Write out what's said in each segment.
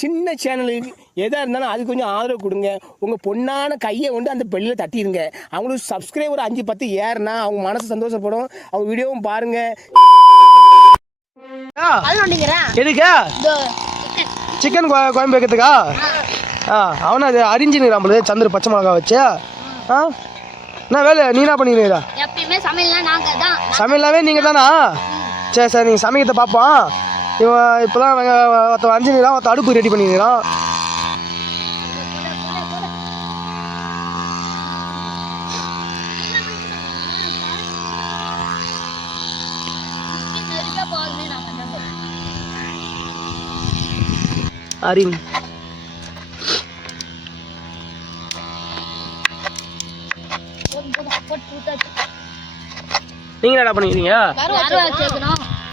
சின்ன சேனலுக்கு எதாக இருந்தாலும் அது கொஞ்சம் ஆதரவு கொடுங்க. உங்கள் பொண்ணான கையை கொண்டு அந்த பெல்லில் தட்டிடுங்க. அவங்களுக்கு சப்ஸ்கிரைபர் 5-10 ஏறுனா அவங்க மனசு சந்தோஷப்படும். அவங்க வீடியோவும் பாருங்கள். எதுக்கா சிக்கன் குழம்பு வைக்கிறதுக்கா? அவனை அது அரிஞ்சுன்னு நம்மளு சந்திர பச்சை மிளகா வச்சு என்ன வேலை நீ என்ன பண்ணிக்கிறா? சமையலாவே நீங்கள் தானா? சரி சரி நீங்கள் சமைக்கிறத பார்ப்போம். இவன் இப்போதான் ஒருத்தன் அரிஞ்சுக்கிறான், ஒருத்தன் அடுப்பு ரெடி பண்ணிக்கிறான். அரின் நீங்க என்ன பண்ணிக்கிறீங்க?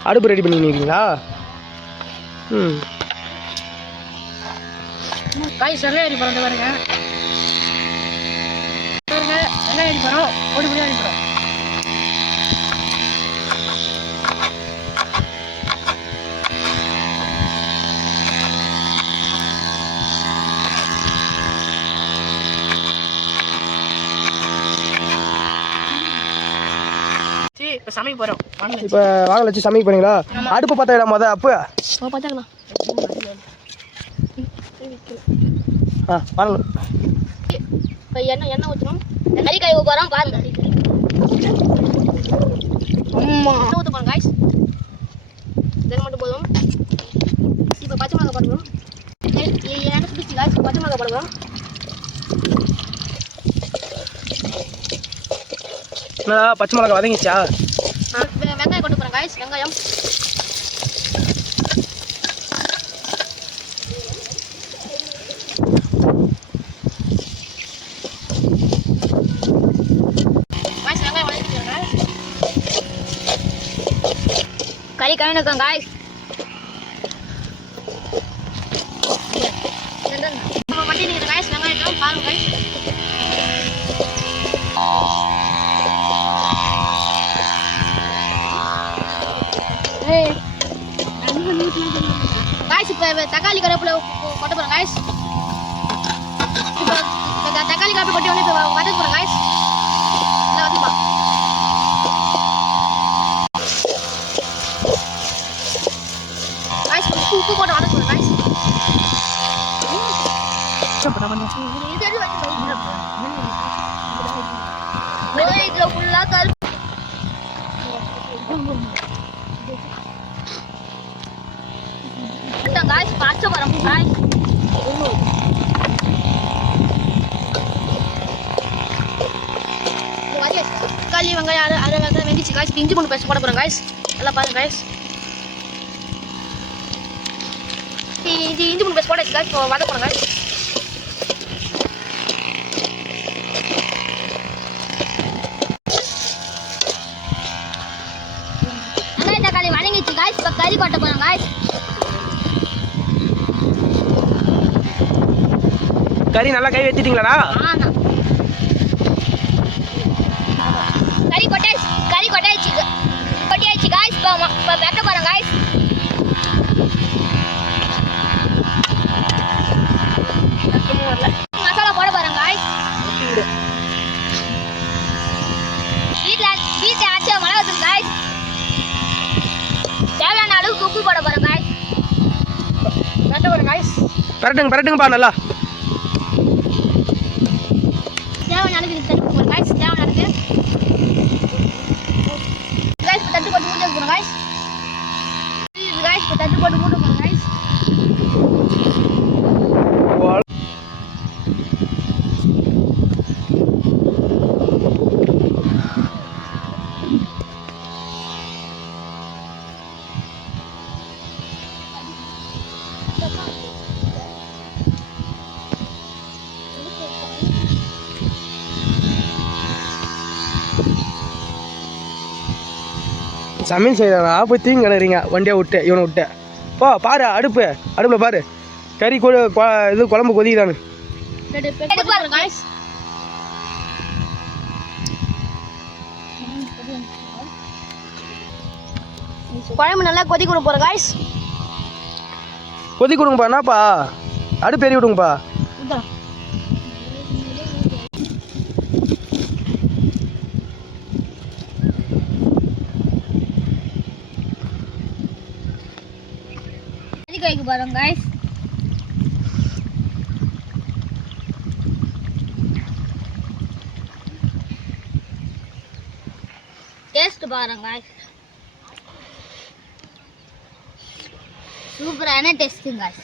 அடுப்பு ரெடி பண்ணிக்கிறீங்களா? காய் சரியா அடி போறோம் பாருங்க. வெங்காயம் அடி போறோம், பொடி பொடி அடி போறோம். இப்போ சமைக்க போறோம். இப்போ வாங்க வச்சு சமைக்க போறீங்களா? அடுப்பு பார்த்தா மொதல் அப்போ பார்த்துக்கலாம். வாங்க. இப்போ எண்ணெய் ஊற்றணும். கறி காய் போகிறோம் பாருங்க. ஊற்ற போகிறோம் காய்ஸ். இது மட்டும் போதும். இப்போ பச்சை மிளகா போடுவோம். எண்ணெய் சுடிச்சு காய்ஸ். பச்சை மிளகா போடுவோம். பச்சை மிளகா வதங்கிச்சா? வெங்காயம் கொண்டு போகிறோம் காய்ஸ். வெங்காயம் கறி கவினுக்கும் காய்ஸ். வண்டி நீங்கள் காய்ஸ் வெங்காயம் பாருங்க காய்ஸ். காய்ஸ் இப்போ தக்காளி கருவேப்பிலை கொட்ட போகிறோம் காய்ஸ். இப்போ தக்காளி கருவேப்பிலை கொட்டி வந்து இப்போ வதக்க போகிறோம் காய்ஸ். நல்லா வதக்கலாம். காய்ஸ் உப்பு போட்டு வதக்க போகிறோம் காய்ஸ். இதில் ஃபுல்லாக கருப்பு guys, பச்சை மரம் guys. தக்காளி வெங்காயம் அதை வெந்துச்சு guys. இஞ்சி பூண்டு பேஸ்ட் போட போறோம் guys. எல்லாம் பாருங்க guys. இஞ்சி பூண்டு பேஸ்ட் போட்டாச்சு guys. இப்போ வதக்க போறோம் guys. வெங்காயம் தக்காளி வதங்கிச்சு guys. இப்போ கறி கொட்ட போறோம் guys. கறி நல்லா கை வச்சிட்டீங்களாடா? கறி கொட்டாச்சு காய்ஸ். இப்போ வெட்ட போகிறோம் காய்ஸ். மசாலா போட போகிறோம் காய்ஸ். வீட்டில் ஆச்சு மிளகாத்தூள் காய்ஸ். தேவையான அளவுக்கு உப்பு போட போகிறோம் காய்ஸ். வெட்ட போகிறோம் காய்ஸ். பரட்டுங்கப்பா நல்லா. தேவையான அளவுக்கு தட்டு போடுறோம் காய்ஸ். தேவையான அளவுக்கு காய்ஸ் தட்டு போட்டு மூட்டை போடுறோம் காய்ஸ். காய்ஸ் தட்டு போட்டு மூட்டை போடுறோம் காய்ஸ். சமையல் செய்யறா போய் தீங்கு கிடறீங்க வண்டியை விட்டு இவனை விட்டு போ. பாரு அடுப்பில் பாரு கறி இது குழம்பு கொதிக்குதானு. குழம்பு நல்லா கொதிக்க விட போகிறோம் காய்ஸ். கொதி கொடுங்கப்பா என்னப்பா அடுப்பு எறி விடுங்கப்பா இதான் வைக்க போகிறோம் காய்ஸ். டேஸ்ட் பாருங்க காய்ஸ். சூப்பரான டேஸ்ட்டுங்க காய்ஸ்.